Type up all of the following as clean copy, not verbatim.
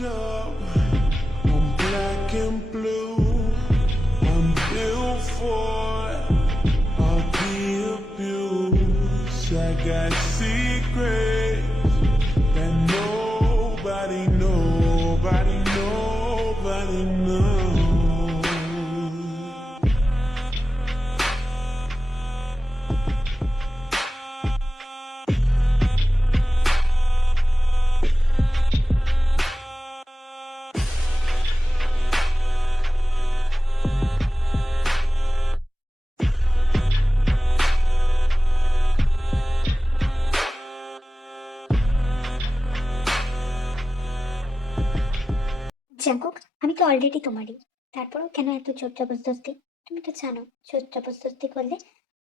up. I'm black and blue. I'm built for all the abuse. I got secrets that nobody knows. Jungkook, আমি তো already তোমারই। তারপরেও কেন এত জোর জবরদস্তি? তুমি তো জানো জোর জবরদস্তি করলে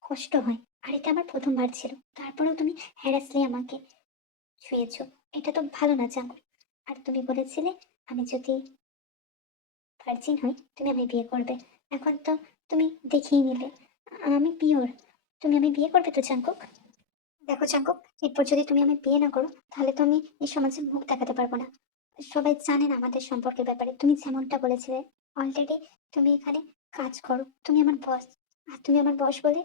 কষ্ট হয়। আর এটা আমার প্রথমবার ছিল, তারপরেও তুমি হ্যারাসলি আমাকে ছুঁয়েছো। এটা তো ভালো না জাঙ্কুক। আর তুমি বলেছিলে আমি যদি ভার্জিন হই তুমি আমি বিয়ে করবে। এখন তো তুমি দেখিয়ে নিলে আমি পিওর। তুমি আমি বিয়ে করবে তো জাঙ্কুক? দেখো জাঙ্কুক, এরপর যদি তুমি আমি বিয়ে না করো তাহলে তো আমি এই সমাজে মুখ দেখাতে পারবো না। সবাই জানে না আমাদের সম্পর্কের ব্যাপারে। তুমি যেমনটা বলেছিলে অলরেডি, তুমি এখানে কাজ করো, তুমি আমার বস। আর তুমি আমার বস বলে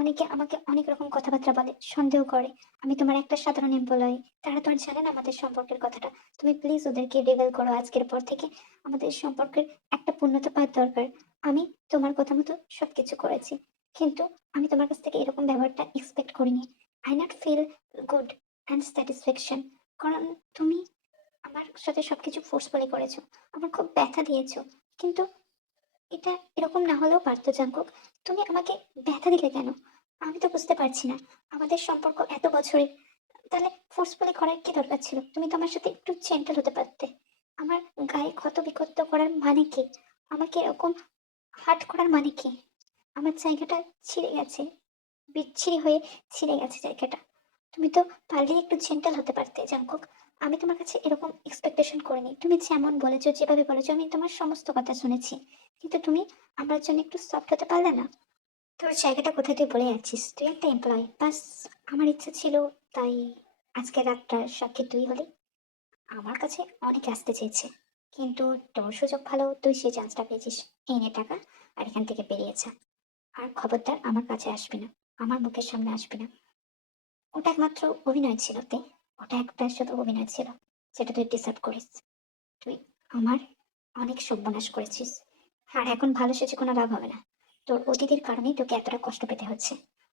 অনেকে আমাকে অনেক রকম কথাবার্তা বলে, সন্দেহ করে। আমি তোমার একটা সাধারণ এমপ্লয়ি, তারা তো আর জানে না আমাদের সম্পর্কের কথাটা। তুমি প্লিজ ওদেরকে রিভেল করো আজকের পর থেকে। আমাদের সম্পর্কের একটা পূর্ণতা পাওয়ার দরকার। আমি তোমার কথা মতো সবকিছু করেছি, কিন্তু আমি তোমার কাছ থেকে এরকম ব্যবহারটা এক্সপেক্ট করিনি। I not feel good and satisfaction, কারণ তুমি আমার সাথে সবকিছু ফোর্সফুলি করেছো, আমার খুব ব্যথা দিয়েছো। কিন্তু এটা এরকম না হলেও পারতো জাঙ্কুক। তুমি আমাকে ব্যথা দিলে কেন? আমি তো বুঝতে পারছি না। আমাদের সম্পর্ক এত বছরের, তাহলে ফোর্সফুলি করার কি দরকার ছিল? তুমি তো আমার সাথে একটু জেন্টাল হতে পারতে। আমার গায়ে ক্ষত বিক্ষত করার মানে কি? আমাকে এরকম হার্ট করার মানে কি? আমার জায়গাটা ছিঁড়ে গেছে, বিচ্ছিরি হয়ে ছিঁড়ে গেছে জায়গাটা। তুমি তো পারলে একটু জেন্টাল হতে পারতে জাঙ্কুক। আমি তোমার কাছে এরকম এক্সপেকটেশন করিনি। তুমি যেমন বলেছো, যেভাবে বলেছো, আমি তোমার সমস্ত কথা শুনেছি, কিন্তু তুমি আমার জন্য একটু সফট হতে পারলে না? তোর জায়গাটা কোথায় তুই বলে যাচ্ছিস? তুই একটা এমপ্লয় বাস। আমার ইচ্ছা ছিল, তাই আজকে রাতটা সাক্ষী তুই হলি। আমার কাছে অনেকে আসতে চেয়েছে, কিন্তু তোর সুযোগ ভালো, তুই সেই চান্সটা পেয়েছিস। এই নে টাকা, আর এখান থেকে বেরিয়েছে। আর খবরদার আমার কাছে আসবি না, আমার মুখের সামনে আসবি না। ওটা একমাত্র অভিনয় ছিল ওটা একটা শুধু অভিনয় ছিল, যেটা তুই ডিসার্ভ করিস। তুই আমার অনেক সর্বনাশ করেছিস, আর এখন ভালো সেজে কোনো লাভ হবে না। তোর অতীতের কারণেই তোকে এতটা কষ্ট পেতে হচ্ছে।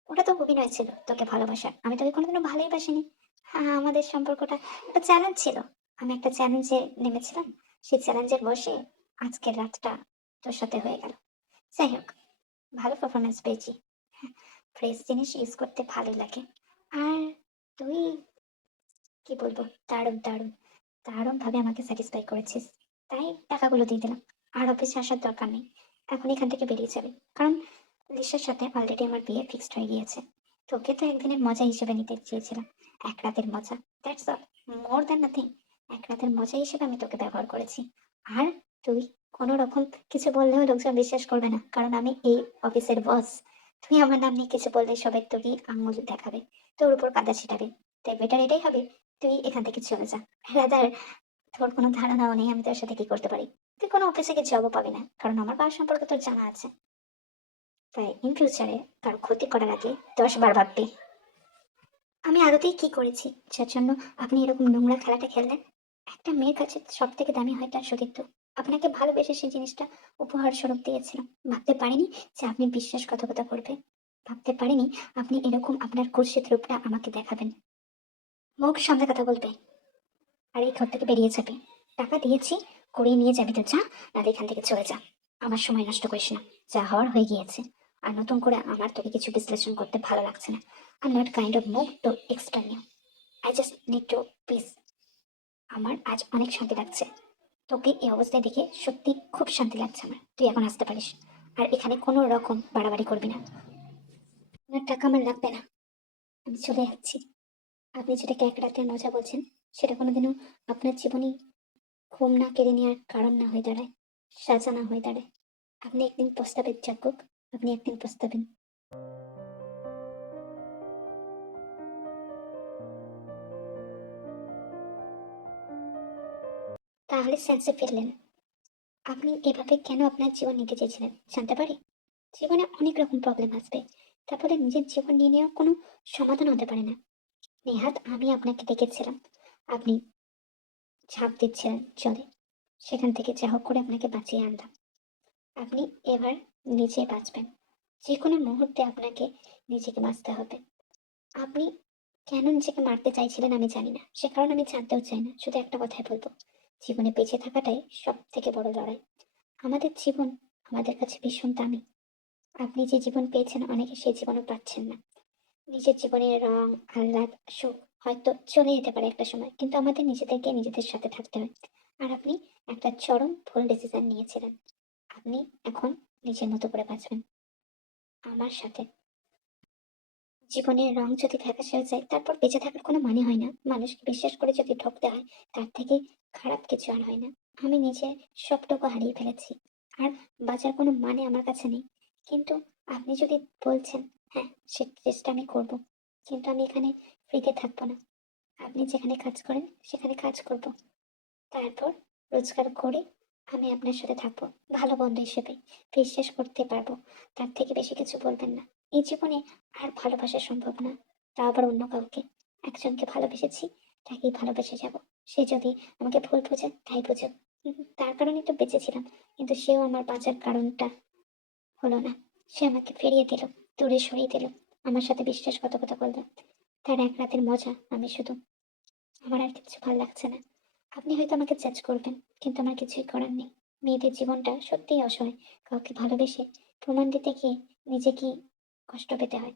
ওটা তো অভিনয় ছিল তোকে ভালোবাসার, আমি তোকে কোনোদিনও ভালোই বাসিনি। হ্যাঁ, আমাদের সম্পর্কটা একটা চ্যালেঞ্জ ছিল। আমি একটা চ্যালেঞ্জে নেমেছিলাম, সেই চ্যালেঞ্জের বসে আজকের রাতটা তোর সাথে হয়ে গেল। যাই হোক, ভালো পারফরমেন্স পেয়েছি। ফ্রেশ জিনিস ইউজ করতে ভালোই লাগে। আর তুই, কি বলবো, দারুণ দারুণ দারুণ ভাবে আমাকে স্যাটিসফাই করেছিস। তাই টাকাগুলো দিয়ে দিলাম। আর অফিসে আসার দরকার নেই, এখন এখান থেকে বেরিয়ে যাবে। কারণ লিসার সাথে অলরেডি আমার বিয়ে ফিক্সড হয়ে গিয়েছে। তোকে তো একদিনের মজা হিসেবে নিতে চেয়েছিলাম, এক রাতের মজা, that's all, more than nothing. এক রাতের মজা হিসেবে আমি তোকে ব্যবহার করেছি। আর তুই কোনো রকম কিছু বললেও লোকজন বিশ্বাস করবে না, কারণ আমি এই অফিসের বস। তুই আমার নাম নিয়ে কিছু বললে সবাই তোকে আঙুল দেখাবে, তোর উপর কাদা ছিটাবে। তাই বেটার এটাই হবে, তুই এখান থেকে চলে যা। রাদার, তোর কোনো ধারণাও নেই আমি তোর সাথে কি করতে পারি। তুই কোনো অফিসে গিয়ে জবও পাবি না, কারণ আমার বাবার সম্পর্কে তোর জানা আছে। তাই ইন ফিউচারে তার ক্ষতি করার আগে 10 বার ভাববি। আমি আদতেই কি করেছি যার জন্য আপনি এরকম নোংরা খেলাটা খেললেন? একটা মেয়ের কাছে সব থেকে দামি হয় তার সতীত্ব। আপনাকে ভালোবেসে সেই জিনিসটা উপহার স্বরূপ দিয়েছিলাম। ভাবতে পারিনি যে আপনি বিশ্বাসঘাতকতা করবে। ভাবতে পারিনি আপনি এরকম আপনার কুৎসিত রূপটা আমাকে দেখাবেন। মুখ সামনে কথা বলবে, আর এই ঘর থেকে বেরিয়ে যাবে। টাকা দিয়েছি, করিয়ে নিয়ে যাবি তো যা, নাহলে এখান থেকে চলে যা। আমার সময় নষ্ট করিস না, যা হওয়ার হয়ে গিয়েছে। আর নতুন করে আমার তোকে কিছু বিশ্লেষণ করতে ভালো লাগছে না। I am not kind of move to explain you, I just need to peace. আমার আজ অনেক শান্তি লাগছে, তোকে এই অবস্থায় দেখে সত্যি খুব শান্তি লাগছে আমার। তুই এখন আসতে পারিস, আর এখানে কোনো রকম বাড়াবাড়ি করবি না। আপনার টাকা আমার লাগবে না, আমি চলে যাচ্ছি। আপনি যেটাকে এক রাতের মজা বলছেন, সেটা কোনোদিনও আপনার জীবনে ঘুম না কেড়ে নেওয়ার কারণ না হয়ে দাঁড়ায়, সাজা না হয়ে দাঁড়ায়। আপনি একদিন পস্তাবেন জাগ্গুক, আপনি একদিন পস্তাবেন। তাহলে সেন্সে ফিরলেন। আপনি এভাবে কেন আপনার জীবন নিতে চেয়েছিলেন জানতে পারি? জীবনে অনেক রকম প্রবলেম আসবে, তারপরে নিজের জীবন নিয়ে নেওয়ার কোনো সমাধান হতে পারে না। নেহাত আমি আপনাকে দেখেছিলাম, আপনি ঝাঁপ দিচ্ছিলেন জলে, সেখান থেকে যা হোক করে আপনাকে বাঁচিয়ে আনলাম। আপনি এবার নিজে বাঁচবেন, যে কোনো মুহূর্তে আপনাকে নিজেকে বাঁচতে হবে। আপনি কেন নিজেকে মারতে চাইছিলেন আমি জানি না, সে কারণ আমি জানতেও চাই না। শুধু একটা কথাই বলবো, জীবনে বেঁচে থাকাটাই সব থেকে বড় লড়াই। আমাদের জীবন আমাদের কাছে ভীষণ দামি। আপনি যে জীবন পেয়েছেন অনেকে সেই জীবনও পাচ্ছেন না। নিজের জীবনের রং, আহ্লাদ, সুখ হয়তো চলে যেতে পারে একটা সময়, কিন্তু আমাদের নিজেদেরকে নিজেদের সাথে থাকতে হয়। আর আপনি একটা চরম ভুল ডিসিশন নিয়েছিলেন। আপনি এখন নিজের মতো করে বাঁচবেন আমার সাথে। জীবনের রং যদি ফ্যাকাশে হয়ে যায় তারপর বেঁচে থাকার কোনো মানে হয় না। মানুষকে বিশ্বাস করে যদি ঠকতে হয় তার থেকে খারাপ কিছু আর হয় না। আমি নিজে সবটুকু হারিয়ে ফেলেছি, আর বাঁচার কোনো মানে আমার কাছে নেই। কিন্তু আপনি যদি বলছেন, হ্যাঁ, সে চেষ্টা আমি করব, কিন্তু আমি এখানে ফ্রিতে থাকবো না। আপনি যেখানে কাজ করেন সেখানে কাজ করব, তারপর রোজগার করে আমি আপনার সাথে থাকবো ভালো বন্ধু হিসেবে। বিশ্বাস করতে পারবো, তার থেকে বেশি কিছু বলবেন না। এই জীবনে আর ভালোবাসা সম্ভব না, তা আবার অন্য কাউকে। একজনকে ভালোবেসেছি, তাকেই ভালোবেসে যাব। সে যদি আমাকে ভুল বোঝে তাই বুঝুক। তার কারণেই তো বেঁচেছিলাম, কিন্তু সেও আমার বাঁচার কারণটা হলো না। সে আমাকে ফিরিয়ে দিল, দূরে সরিয়ে দিল, আমার সাথে বিশ্বাসঘাতকতা করলো। তার এক রাতের মজা আমি শুধু, আমার আর কিছু ভালো লাগছে না। আপনি হয়তো আমাকে জাজ করবেন, কিন্তু আমার কিছুই করার নেই। মেয়েদের জীবনটা সত্যিই অসহায়। কাউকে ভালোবেসে প্রমাণ দিতে গিয়ে নিজেকেই কষ্ট পেতে হয়।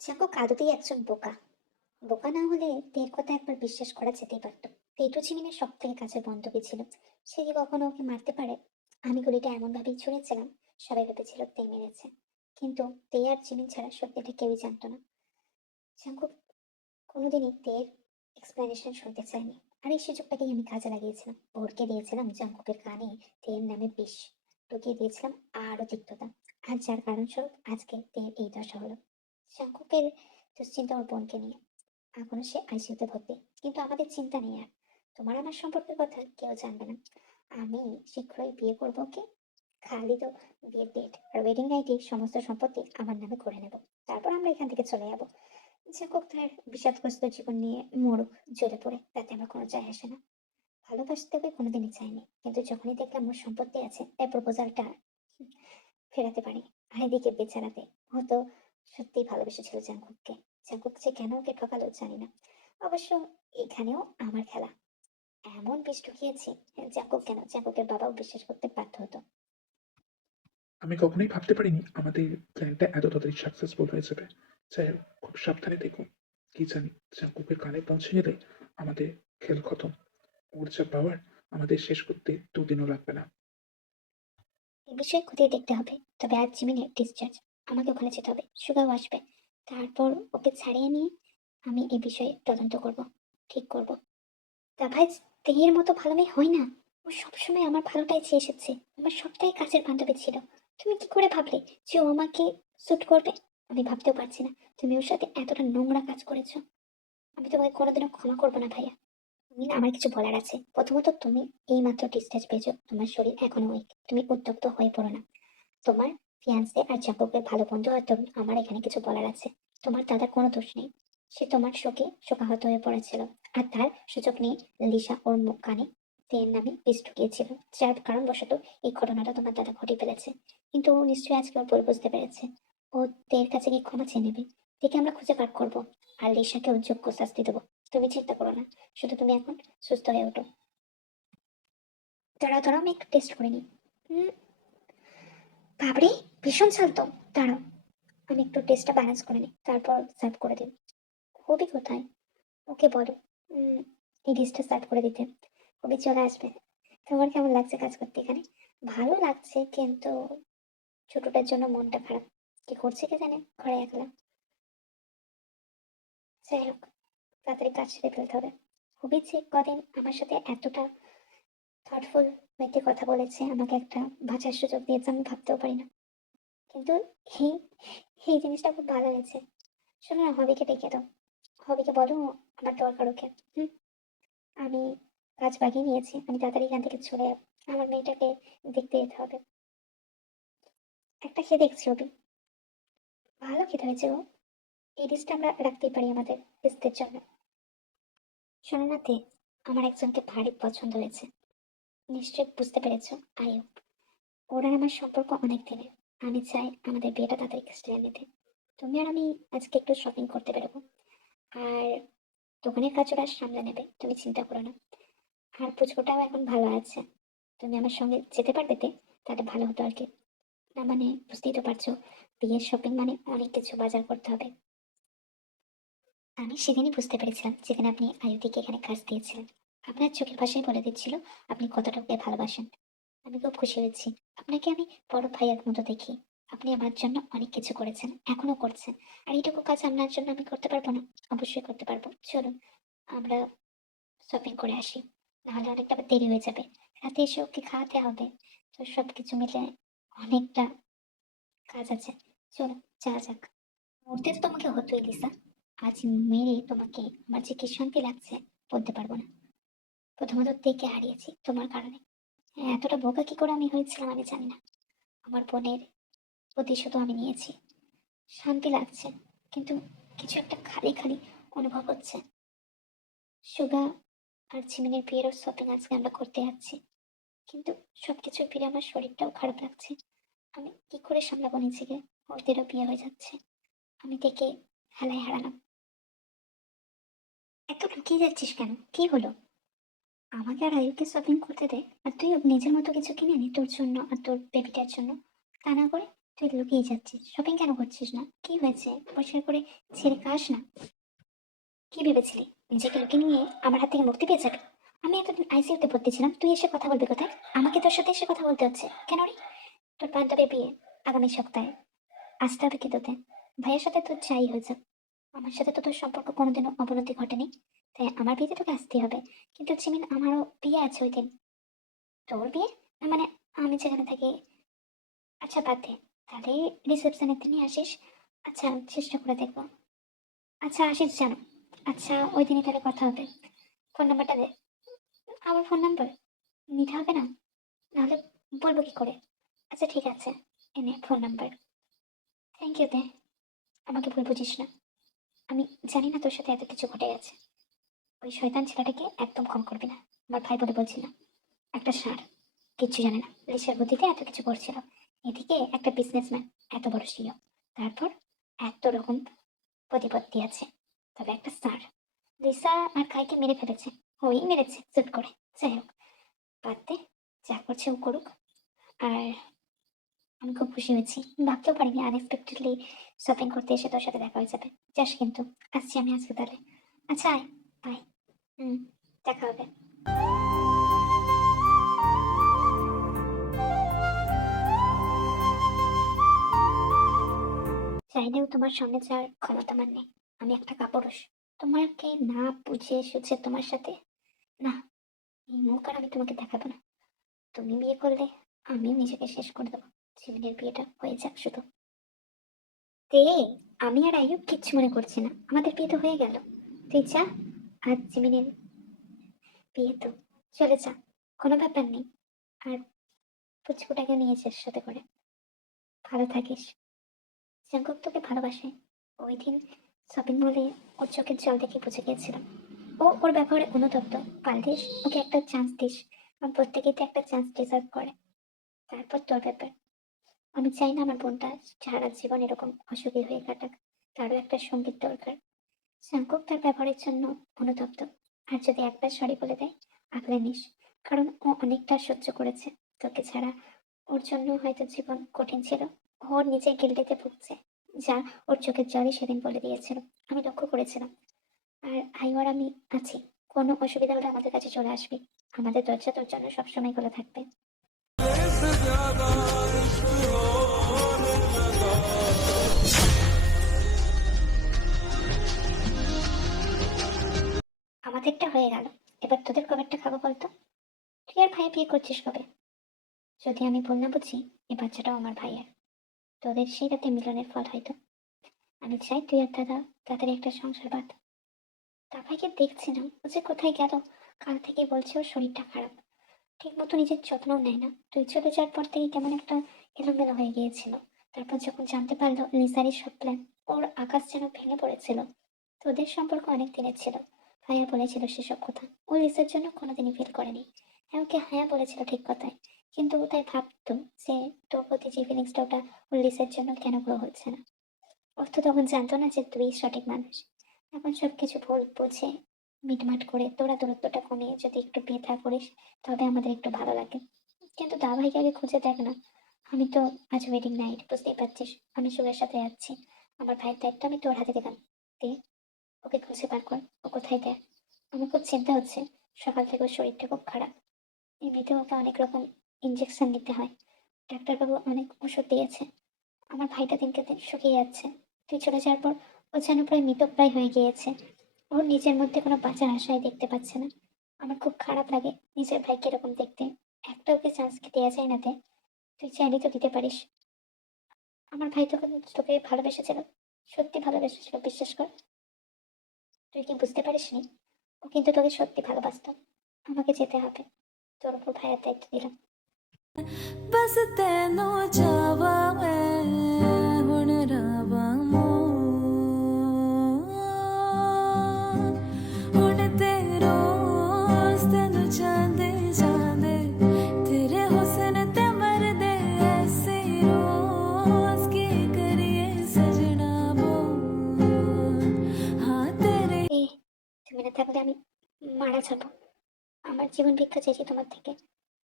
চাকু আদতেই একজন বোকা। বোকা না হলে তের কথা একবার বিশ্বাস করা যেতেই পারতো। পেটু চিমিনের সব থেকে কাছের বান্ধবী ছিল। সে কি কখনো ওকে মারতে পারে? আমি গুলিটা এমন ভাবেই ছুঁড়েছিলাম, সবাই ভেবেছিল তে মেরেছে। কিন্তু তে আর চিমিন ছাড়া সত্যিটা কেউই জানতো না। চাঙ্কু কোনোদিনই তের এক্সপ্লেনেশন শুনতে চাইনি, আর এই সুযোগটাকেই আমি কাজে লাগিয়েছিলাম। ভড়কে দিয়েছিলাম জাঙ্কুকের কানে তের নামে বিষ, ঢুকিয়ে দিয়েছিলাম আরো তিক্ততা। আর যার কারণস্বরূপ আজকে তের এই দশা হলো। জাঙ্কুকের দুশ্চিন্তা ওর বোনকে নিয়ে, এখনো সে আইসিইউতে ভর্তি, কিন্তু আমাদের চিন্তা নেই আর। তোমার আমার সম্পর্কের কথা কেউ জানবে না। আমি শীঘ্রই বিয়ে করবো ওকে। খালি তো বিয়ের ডেট আর ওয়েডিং নাইটে সমস্ত সম্পত্তি আমার নামে করে নেব, তারপর আমরা এখান থেকে চলে যাবো। জ্যাকব তার বিষাদগ্রস্ত জীবন নিয়ে মরুক জ্বলে পড়ে, তাতে আমার কোনো যায় আসে না। ভালোবাসতে হবে কোনোদিনই চাইনি, কিন্তু যখনই দেখলাম ওর সম্পত্তি আছে তাই প্রপোজালটা ফেরাতে পারি। আর এদিকে বেচারাতে ও তো সত্যিই ভালোবেসেছিল জাঙ্কুককে। জাঙ্কুক যে কেন ওকে ঠকালো জানি না। অবশ্য এখানেও আমার খেলা। এমন বিষ ঢুকিয়েছি, জাঙ্কুক কেন, জাঙ্কুকের বাবাও বিশ্বাস করতে বাধ্য হতো। আমি কখনোই ভাবতে পারিনি আমাদের প্ল্যানটা এত তাড়াতাড়ি সাকসেসফুল হয়ে যাবে। যাই হোক, খুব সাবধানে দেখো। কি জানি চাঙ্কুকের কানে পৌঁছে গেলে আমাদের খেল খতম। ওর যা পাওয়ার আমাদের শেষ করতে দুদিনও লাগবে না। এই বিষয়ে খতিয়ে দেখতে হবে। তবে আজ জিমিনের ডিসচার্জ, আমাকে ওখানে যেতে হবে, সুগাও আসবে। তারপর ওকে ছাড়িয়ে নিয়ে আমি এই বিষয়ে তদন্ত করব, ঠিক করব। তা ভাই, তেহের মতো ভালো মেয়ে হয় না। ও সবসময় আমার ভালোটাই চেয়ে এসেছে, আমার সবটাই কাছের বান্ধবী ছিল। তুমি কি করে ভাবলে যে ও আমাকে স্যুট করবে? আমি ভাবতেও পারছি না তুমি ওর সাথে এতটা নোংরা কাজ করেছো। আমি তোমাকে কোনোদিনও ক্ষমা করবো না ভাইয়া। তুমি না, আমার কিছু বলার আছে। প্রথমত তুমি এইমাত্র ডিসচার্জ পেয়েছো, তোমার শরীর এখনো উইক, তুমি উত্তপ্ত হয়ে পড়ো না। তোমার ফিয়ান্সে আর জাকবের ভালো বন্ধু হয়তো আমার এখানে কিছু বলার আছে। তোমার দাদার কোনো দোষ নেই, সে তোমার শোকে শোকাহত হয়ে পড়েছিল, আর তার সুযোগ নিয়ে লিসা ওর মুখ কানে তের নামে বিষ ঢুকিয়েছিল, যার কারণবশত এই ঘটনাটা তোমার দাদা ঘটিয়ে ফেলেছে। কিন্তু ও নিশ্চয়ই আজকে ওর ভুল বুঝতে পেরেছে। ও তের কাছে গিয়ে ক্ষমা চেয়ে নেবে। দেখে আমরা খুঁজে বার করবো, আর লিসাকেও যোগ্য শাস্তি দেবো। তুমি চিন্তা করো না, শুধু তুমি এখন সুস্থ হয়ে ওঠো। দাঁড়াও দাঁড়াও, আমি একটু টেস্ট করে নিই। হুম, বাবরে, ভীষণ শান্ত। দাঁড়াও, আমি একটু টেস্টটা ব্যালেন্স করে নিই, তারপর সার্ভ করে দিন। হবি কোথায়? ওকে বলো এই ডিশটা সার্ভ করে দিতে। হবি চলে আসবে। তোমার কেমন লাগছে কাজ করতে এখানে? ভালো লাগছে, কিন্তু ছোটটার জন্য মনটা খারাপ। কি করছে কে জানে ঘরে একলা। যাই হোক, তাড়াতাড়ি কাজ সেরে ফেলতে হবে। হবি যে কদিন আমার সাথে এতটা থটফুল হইতে কথা বলেছে, আমাকে একটা বাঁচার সুযোগ দিয়েছে, আমি ভাবতেও পারি না। কিন্তু এই এই জিনিসটা খুব ভালো হয়েছে। শোনো না, হবিকে ডেকে দাও। হবিকে বলো আমার দরকার ওকে। হুম, আমি কাজ বাগিয়ে নিয়েছি, আমি তাড়াতাড়ি এখান থেকে চলে যাবো। আমার মেয়েটাকে দেখতে যেতে হবে। একটা খেয়ে দেখছি ছবি, ভালো খেতে হয়েছে গো। এই ডিশটা আমরা রাখতেই পারি আমাদের গেস্টদের জন্য। শোনো না তে, আমার একজনকে ভারী পছন্দ হয়েছে, নিশ্চয়ই বুঝতে পেরেছো। আয়ু, ওরা আমার সম্পর্ক অনেক দিনের। আমি চাই আমাদের বিয়েটা তাড়াতাড়ি ক্রিস্টানে নিতে। তুমি আর আমি আজকে একটু শপিং করতে বেরোবো, আর দোকানের কাজ ওরা সামলে নেবে, তুমি চিন্তা করো না। আর পুচকোটাও এখন ভালো আছে, তুমি আমার সঙ্গে যেতে পারবে তে? তাহলে ভালো হতো আর কি। না মানে বুঝতেই তো পারছো, বিয়ের শপিং মানে অনেক কিছু বাজার করতে হবে। আমি সেদিনই বুঝতে পেরেছিলাম যেদিন আপনি আয়ুতিকে এখানে কাজ দিয়েছিলেন। আপনার চোখের ভাষায় বলে দিচ্ছিল আপনি কতটা ওকে ভালোবাসেন। আমি খুব খুশি হয়েছি, আপনাকে আমি বড় ভাইয়ের মতো দেখি। আপনি আমার জন্য অনেক কিছু করেছেন, এখনো করছেন। আর এইটুকু কাজ আপনার জন্য আমি করতে পারবো না? অবশ্যই করতে পারবো, চলুন আমরা শপিং করে আসি, নাহলে অনেকটা আবার দেরি হয়ে যাবে। রাতে এসে ওকে খাওয়াতে হবে, তো সবকিছু মিলে অনেকটা কাজ আছে। চলো যাওয়া যাক। মরতে তো তোমাকে হতোই লিসা, আজ মেরে তোমাকে আমার যে কি শান্তি লাগছে বলতে পারবো না। প্রথমত দেখে হারিয়েছি তোমার কারণে। হ্যাঁ, এতটা বোকা কি করে আমি হয়েছিলাম আমি জানি না। আমার বোনের প্রতিশোধও আমি নিয়েছি, শান্তি লাগছে, কিন্তু কিছু একটা খালি খালি অনুভব হচ্ছে। সুগা আর ঝিমিনের বিয়েরও শপিং আজকে আমরা করতে যাচ্ছি, কিন্তু সবকিছুর ভিড়ে আমার শরীরটাও খারাপ লাগছে। আমি কি করে সামলাবো নিজেকে? ওদেরও বিয়ে হয়ে যাচ্ছে, আমি দেখে হেলায় হারালাম। এত লুকিয়ে যাচ্ছিস কেন, কি হলো? আমাকে আর আয়ুকে শপিং করতে দে, আর তুই নিজের মতো কিছু কিনে নি তোর জন্য আর তোর বেবিটার জন্য। তা না করে তুই লুকিয়ে যাচ্ছিস, শপিং কেন করছিস না? কি হয়েছে, পরিষ্কার করে ছেড়ে খাস না। কি ভেবেছিলি নিজেকে লুকিয়ে নিয়ে আমার হাত থেকে মুক্তি পেয়ে যাবে? আমি এতদিন আইসিইউতে ভর্তি ছিলাম, তুই এসে কথা বলবি কোথায়? আমাকে তোর সাথে এসে কথা বলতে হচ্ছে কেন রে? তোর বান্ধবীর বিয়ে আগামী সপ্তাহে, আসতে হবে কি তোতে? ভাইয়ের সাথে তোর যাই হয়ে যাক, আমার সাথে তো তোর সম্পর্ক কোনোদিনও অবনতি ঘটেনি, তাই আমার বিয়েতে তোকে আসতেই হবে। কিন্তু জিমিন, আমারও বিয়ে আছে ওই দিন। তোর বিয়ে? না মানে আমি যেখানে থাকি। আচ্ছা বাদ দে, তাহলে রিসেপশনের দিনই আসিস। আচ্ছা চেষ্টা করে দেখবো। আচ্ছা আসিস জানো। আচ্ছা ওই দিনই তাহলে কথা হবে। ফোন নাম্বারটা দে। আমার ফোন নাম্বার নিতে হবে না, নাহলে বলবো কি করে? আচ্ছা ঠিক আছে, এনে ফোন নাম্বার। থ্যাংক ইউ দে, আমাকে ভুল বুঝিস না। আমি জানি না তোর সাথে এত কিছু ঘটে গেছে। ওই শয়তান ছেলেটাকে একদম ক্ষমা করবি না, আমার ভাই বলে বলছি না। একটা ষাঁড়, কিচ্ছু জানে না, লিসার বুদ্ধিতে এত কিছু করছিল। এদিকে একটা বিজনেসম্যান, এত বড় সিও, তারপর এত রকম প্রতিপত্তি আছে, তবে একটা ষাঁড়। লিসা আর কাইকে মেরে ফেলেছে, ওই মেরেছে চুপ করে। যাই হোক, বাদ দে, যা করছে ও করুক। আর আমি খুব খুশি হয়েছি, ভাবতেও পারিনি আনএক্সপেক্টেডলি শপিং করতে এসে তোর সাথে দেখা হয়ে যাবে। যাস কিন্তু, আসছি আমি আজকে তাহলে। আচ্ছা আয়, বাই। হুম, দেখা হবে। চাইলেও তোমার সঙ্গে যাওয়ার ক্ষমতা আমার নেই, আমি একটা কাপুরুষ। তোমাকে না বুঝে এসেছে তোমার সাথে, না, এই মুখ আর আমি তোমাকে দেখাবো না। তুমি বিয়ে করলে আমি নিজেকে শেষ করে দেবো। জীবনের বিয়েটা হয়ে যাক শুধু। তে, আমি আর আইয়ুব কিচ্ছু মনে করছি না, আমাদের বিয়ে তো হয়ে গেল। তুই যা, আর জিমিনের বিয়ে তো, চলে যা, কোনো ব্যাপার নেই। আর পুচকুটাকে নিয়ে যাস সাথে করে। ভালো থাকিস। জাঙ্কুক তোকে ভালোবাসে, ওই দিন শপিং মলে ওর চোখের জল দেখে বুঝে গিয়েছিলাম। ও ওর ব্যাপারে অনুতপ্ত, পারদিস ওকে একটা চান্স দিস, কারণ প্রত্যেকেই তো একটা চান্স ডিজার্ভ করে। তারপর তোর ব্যাপার, আমি চাই না আমার বোনটা সারা জীবন এরকম অসুখী হয়ে কাটাক, তারও একটা সঙ্গীত দরকার। জাঙ্কুক তার ব্যবহারের জন্য অনুতপ্ত, আর যদি একবার সরি বলে দেয় আগলে নিস, কারণ ও অনেকটা সহ্য করেছে তোকে ছাড়া। ওর জন্য হয়তো জীবন কঠিন ছিল, ওর নিজের গিল্টিতে ভুগছে, যা ওর চোখের জলই সেদিন বলে দিয়েছিল। আমি লক্ষ্য করেছিলাম। আর আইওয়ার আমি আছি, কোনো অসুবিধা হলে আমাদের কাছে চলে আসবি, আমাদের দরজা তোর জন্য সবসময় খোলা থাকবে। से ज्यादा इश्क होने लगा। আমাদেরটা হয়ে গেল, এবার তোদের কবেরটা খাবো বলতো? তুই আর ভাই বিয়ে করছিস কবে? যদি আমি ভুল না বুঝি, এই বাচ্চাটাও আমার ভাইয়ের, তোদের সেই রাতে মিলনের ফল হয়তো। আমি চাই তুই আর দাদা তাড়াতাড়ি একটা সংসার বাঁধ। তা ভাইকে দেখছি না, ও যে কোথায় গেল, কাল থেকে বলছে ওর শরীরটা খারাপ, ঠিক মতো নিজের যত্নও নেয় না। তুই চলে যাওয়ার পর থেকে কেমন একটা এলোমেলো হয়ে গিয়েছিল। তারপর যখন জানতে পারলো লিসারই সব প্ল্যান, ওর আকাশ যেন ভেঙে পড়েছিল। তোদের সম্পর্ক অনেক দিনের ছিল, ভাইয়া বলেছিল সেসব কথা। ও লিসার জন্য কোনোদিনই ফিল করেনি। হ্যাঁ, ওকে হ্যাঁ বলেছিল ঠিক কথায়, কিন্তু ও তাই ভাবতো যে তোর প্রতি যে ফিলিংসটা ওটা ওর লিসার জন্য কেন গ্রো হচ্ছে না। ও তো তখন জানতো না যে তুই সঠিক মানুষ। এখন সবকিছু ভুল বুঝে মিটমাট করে তোরা দূরত্বটা কমিয়ে যদি একটু বিয়ে থা করিস, তবে আমাদের একটু ভালো লাগে। কিন্তু দা ভাইকে আগে খুঁজে দেখ না। আমি তো আজ ওয়েডিং নাইট, বুঝতেই পারছিস, আমি শুভের সাথে যাচ্ছি। আমার ভাইয়ের দায়িত্ব আমি তোর হাতে দিলাম। দে, ওকে খুঁজে বার কর, ও কোথায় দেখ। আমার খুব চিন্তা হচ্ছে, সকাল থেকে ওর শরীরটা খুব খারাপ। এমনিতেও ওকে অনেক রকম ইঞ্জেকশন নিতে হয়, ডাক্তারবাবু অনেক ওষুধ দিয়েছে। আমার ভাইটা দিনকে দিন শুকিয়ে যাচ্ছে। তুই চলে যাওয়ার পর ও যেন প্রায় মৃতপ্রায় হয়ে গিয়েছে। ওর নিজের মধ্যে কোনো বাঁচার আশাই দেখতে পাচ্ছে না। আমার খুব খারাপ লাগে নিজের ভাইকে এরকম দেখতে। একটা ওকে চান্স কি দেওয়া যায় না তে? তুই চাইলেই তো দিতে পারিস। আমার ভাই তোকে তোকে ভালোবেসেছিল, সত্যি ভালোবেসেছিল, বিশ্বাস কর। তুই কি বুঝতে পারিসনি? ও কিন্তু তোকে সত্যি ভালোবাসতো। আমাকে যেতে হবে, তোর উপর ভাইয়ের দায়িত্ব দিলাম। बस तेनू चावा मैं हुण रवा हुण तेरो तेनू चांदे चांदे तेरे हुस्न ते मर दे ऐसे रोज की करिए सजना बोल हाँ तेरे এ, তুমি না থাকলে আমি মারা যাবো। আমার জীবন ভিক্ষা চাইছি তোমার থেকে।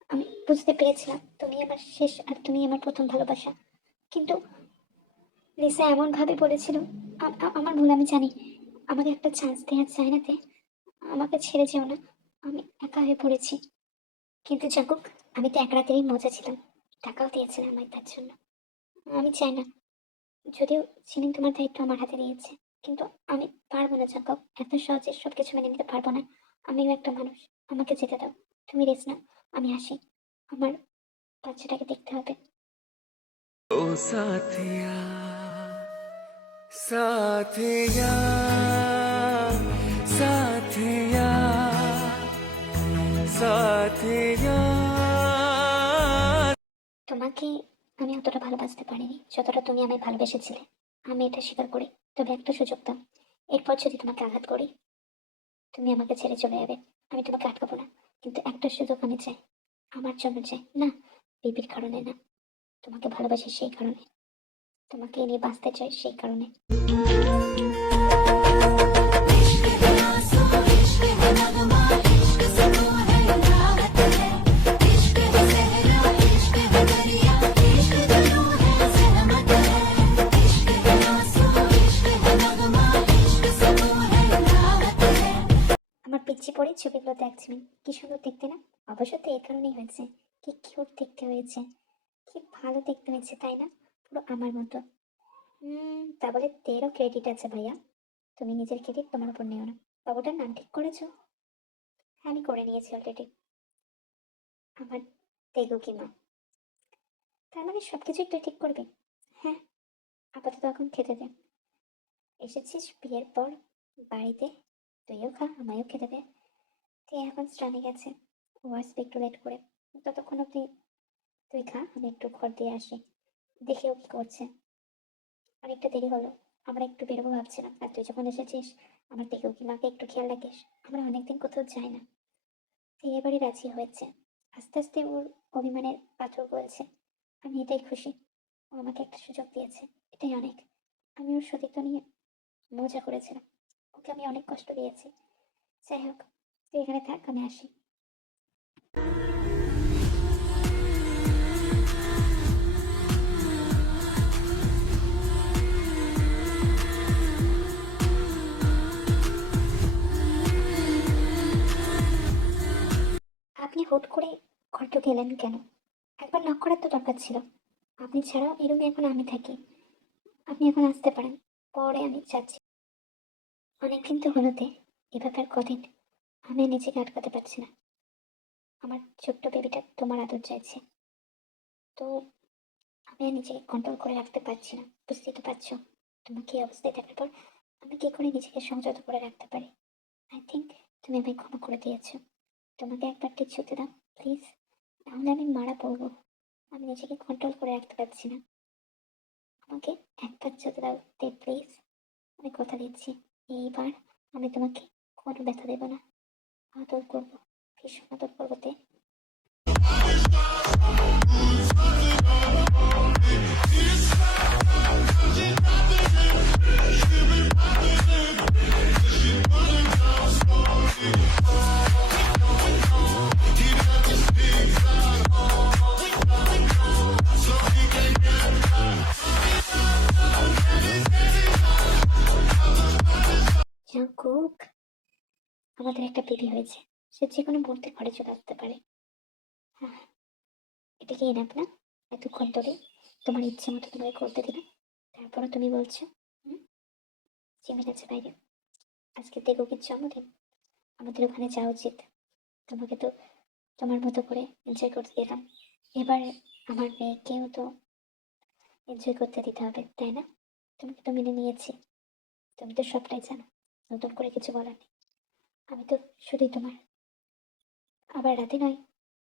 আমি বুঝতে পেরেছিলাম তুমি আমার শেষ আর তুমি আমার প্রথম ভালোবাসা, কিন্তু লিসা এমন ভাবে বলেছিল। আমার ভুল, আমি জানি। আমাকে একটা চান্স দেওয়া যায় না তে? আমাকে ছেড়ে যেও না, আমি একা হয়ে পড়েছি। কিন্তু জাকুক, আমি তো এক রাতেরই মজা ছিলাম, টাকাও দিয়েছিলাম আমায় তার জন্য। আমি চাই না, যদিও সেদিন তোমার দায়িত্ব আমার হাতে দিয়েছে, কিন্তু আমি পারবো না জাকুক, এত সহজে সবকিছু মেনে নিতে পারবো না। আমিও একটা মানুষ, আমাকে যেতে দাও। তুমি রেস্ট নাও, আমি আসি। আমার বাচ্চাটাকে দেখতে হবে। ओ साथिया साथिया साथिया साथिया তোমাকে আমি অতটা ভালোবাসতে পারিনি যতটা তুমি আমায় ভালোবেসেছিলে। আমি এটা স্বীকার করি। তবে একটা সুযোগ দাও, এরপর যদি তোমাকে আঘাত করি, তুমি আমাকে ছেড়ে চলে যাবে। আমি তোমাকে আটকাবো না, কিন্তু একটা সুযোগ আমি চাই, আমার জন্য চাই না, বেবির কারণে না, তোমাকে ভালোবাসি সেই কারণে, তোমাকে নিয়ে বাঁচতে চাই সেই কারণে। আমার পিচ্ছি পড়ে ছবিগুলো দেখছিলেন, কি সুন্দর দেখতে না? অবশ্য তো এই কারণেই হয়েছে, কি কিউট দেখতে হয়েছে, কি ভালো দেখতে হয়েছে, তাই না? পুরো আমার মতো। তা বলে তেরও ক্রেডিট আছে ভাইয়া। তুমি নিজের ক্রেডিট তোমার উপর নিও না। বাবুটার নাম ঠিক করেছো? হ্যাঁ, আমি করে নিয়েছি অলরেডি। আমার তেগু কি মা। তার মানে সবকিছুই তুই ঠিক করবি? হ্যাঁ, আপাতত এখন খেতে দে। এসেছিস বিয়ের পর বাড়িতে, তুইও খা, আমায়ও খেতে দে। তুই এখন স্নানে গেছে, ও আসবে একটু লেট করে। ততক্ষণ অব্দি তুই খা, আমি একটু ঘর দিয়ে আসি, দেখি ও কি করছে। অনেকটা দেরি হলো, আমরা একটু বেরোবো ভাবছিলাম, আর তুই যখন এসেছিস, আমার তেগু কি মাকে একটু খেয়াল রাখিস। আমরা অনেকদিন কোথাও যাই না। তুই এবারে রাজি হয়েছে, আস্তে আস্তে ওর অভিমানের পাথর গলছে। আমি এটাই খুশি, ও আমাকে একটা সুযোগ দিয়েছে, এটাই অনেক। আমি ওর সতীত্ব নিয়ে মজা করেছিলাম, ওকে আমি অনেক কষ্ট দিয়েছি। যাই হোক, তুই এখানে থাক, আমি আসি। আপনি হুট করে ঘর ঢুকে এলেন কেন? একবার নক করার তো দরকার ছিল। আপনি ছাড়া এই রুমে এখন আমি থাকি, আপনি এখন আসতে পারেন, পরে আমি যাচ্ছি। অনেকদিন তো হলোতে, এভাবে আর কদিন। আমি আর নিজেকে আটকাতে পারছি না। আমার ছোট্ট বেবিটা তোমার আদর চাইছে, তো আমি আর নিজেকে কন্ট্রোল করে রাখতে পারছি না, বুঝতেই তো পারছো। তোমাকে এই অবস্থায় দেখার পর আমি কি করে নিজেকে সংযত করে রাখতে পারি? আই থিঙ্ক তুমি আমায় ক্ষমা করে দিয়েছো। তোমাকে একবার ছুতে দাও প্লিজ, নাহলে আমি মারা পড়বো। আমি নিজেকে কন্ট্রোল করে রাখতে পারছি না। আমাকে একবার ছুতে দাও প্লিজ। আমি কথা দিচ্ছি, এইবার আমি তোমাকে কোনো ব্যথা দেবো না। আদর করবো, ভীষণ আদর করবো তে। জাঙ্কুক, আমাদের একটা বেবি হয়েছে। সে যে কোনো মুহূর্তে ঘরে চলে আসতে পারে। হ্যাঁ, এটা কি এনাফ না? এতক্ষণ ধরে তোমার ইচ্ছে মতো তোমাকে করতে দিলাম, তারপরে তুমি বলছো জিমিন আছে বাইরে। আজকে দেখো কি জন্মদিন, আমাদের ওখানে যাওয়া উচিত। তোমাকে তো তোমার মতো করে এনজয় করতে দিলাম, এবার আমার মেয়েকেও তো এনজয় করতে দিতে হবে, তাই না? তোমাকে তো মেনে নিয়েছি, তুমি তো সবটাই জানো, নতুন করে কিছু বলার নেই। আমি তো শুধুই তোমার। আবার রাতে নয়,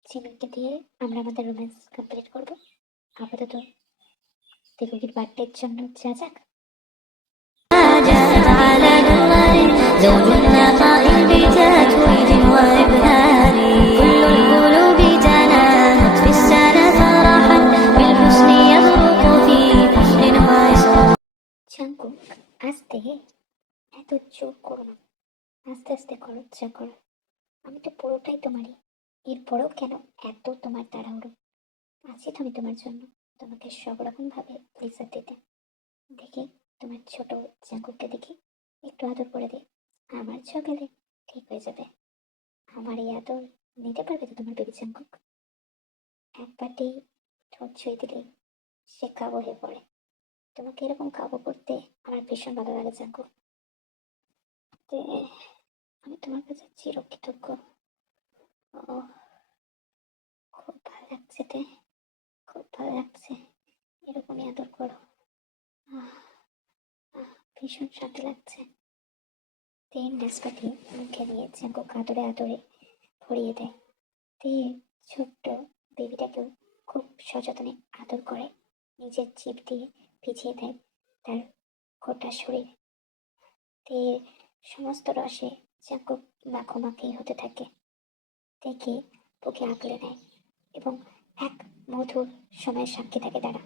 জিমিনকে দিয়ে আমরা আমাদের রোম্যান্স কমপ্লিট করবো। আপাতত দেখুকির বার্থডের জন্য যা যাক। على دمر زوج النقاء بتات ولد وإبهار كل القلوب تنامت في السنة فرحا بالحسن يبرق في حسن وإسراء জাঙ্কুক, আস্তে, এত জোর করো না, আস্তে আস্তে করো যা করো। আমি তো পুরোটাই তোমারই, এরপরেও কেন এত তোমার তাড়াহুড়ো? আছি তো আমি তোমার জন্য, তোমাকে সব রকম ভাবে প্লেজার দিতে। দেখি তোমার ছোট জাঙ্কুককে দেখি, একটু আদর করে দে, আমার ছোঁয়ালে ঠিক হয়ে যাবে। আমার এই আদর নিতে পারবে তো তোমার বেবি জাঙ্কুক? একবারতেই ঠোঁট ছুঁয়ে দিলেই সে কাবু হয়ে পড়ে। তোমাকে এরকম কাবু করতে আমার ভীষণ ভালো লাগে জাঙ্কুক। তে আমি তোমার কাছে চিরকৃতজ্ঞ। ও, খুব ভালো লাগছে তে, খুব ভালো লাগছে। এরকমই আদর করো। আহ, ভীষণ শান্তি লাগছে। তেল নাশপাতি মুখে দিয়ে জাঙ্কুক আদরে আদরে ভরিয়ে দেয়। তে ছোট্ট বেবিটাকেও খুব সযত্নে আদর করে, নিজের জিভ দিয়ে ভিজিয়ে দেয় তার গোটা শরীর। তে সমস্ত রসে জাঙ্কুক মাখোমাখি হতে থাকে। তেকে বুকে আঁকলে নেয় এবং এক মধুর সময়ের সাক্ষী থাকে তারা।